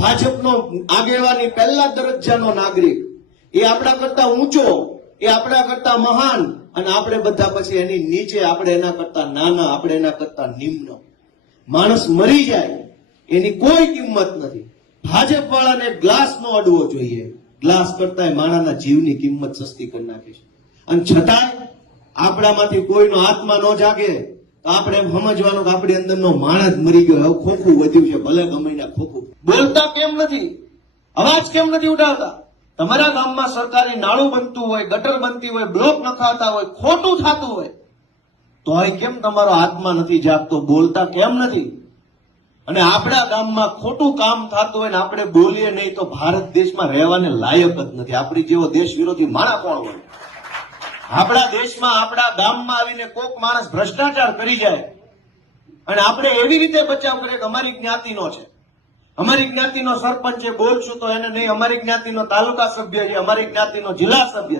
ભાજપનો આગેવાની પહેલા દરજ્જાનો નાગરિક, એ આપણા કરતા ઊંચો, એ આપણા કરતા મહાન, અને આપણે બધા પછી એની નીચે, આપણે એના કરતા નાના, આપણે એના કરતા નિમ્ન. માણસ મરી જાય એની કોઈ કિંમત નથી. ભાજપ વાળાને ગ્લાસ નો અડવો જોઈએ. ગ્લાસ કરતા માણાના જીવની કિંમત સસ્તી કરી નાખી છે. અને છતાંય આપણામાંથી કોઈનો આત્મા ન જાગે તો આપણે એમ સમજવાનું કે આપણી અંદરનો માણસ મરી ગયો, હવે ખોખું વધ્યું છે. ભલે ગમે ના ખોખું. બોલતા કેમ નથી? અવાજ કેમ નથી ઉઠાવતા? તમારા ગામમાં સરકારી નાળું બનતું હોય, ગટર બનતી હોય, બ્લોક નખાતા હોય, ખોટું થતું હોય, તો કેમ તમારો આત્મા નથી જાગતો? બોલતા કેમ નથી? અને આપણા ગામમાં ખોટું કામ થતું હોય ને આપણે બોલીએ નહીં તો ભારત દેશમાં રહેવાને લાયક જ નથી. આપણી જેવો દેશ વિરોધી માણા કોણ હોય? આપણા દેશમાં, આપણા ગામમાં આવીને કોક માણસ ભ્રષ્ટાચાર કરી જાય અને આપણે એવી રીતે બચાવ કરીએ કે અમારી જ્ઞાતિનો છે, અમારી જ્ઞાતિનો સરપંચ છે, બોલશું તો એને નહીં, અમારી જ્ઞાતિનો તાલુકા સભ્ય છે, અમારી જ્ઞાતિનો જિલ્લા સભ્ય